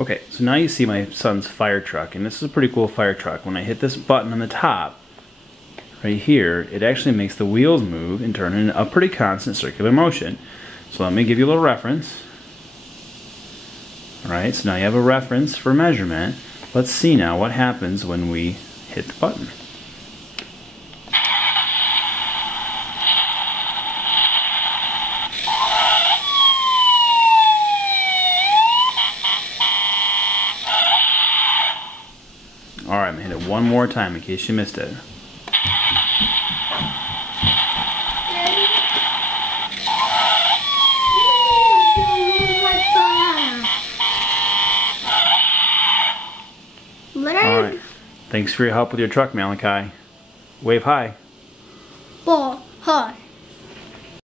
Okay, so now you see my son's fire truck, and this is a pretty cool fire truck. When I hit this button on the top, right here, it actually makes the wheels move and turn in a pretty constant circular motion. So let me give you a little reference. Alright, so now you have a reference for measurement. Let's see now what happens when we hit the button. Alright, I'm going to hit it one more time in case you missed it. Alright, thanks for your help with your truck, Malachi. Wave high.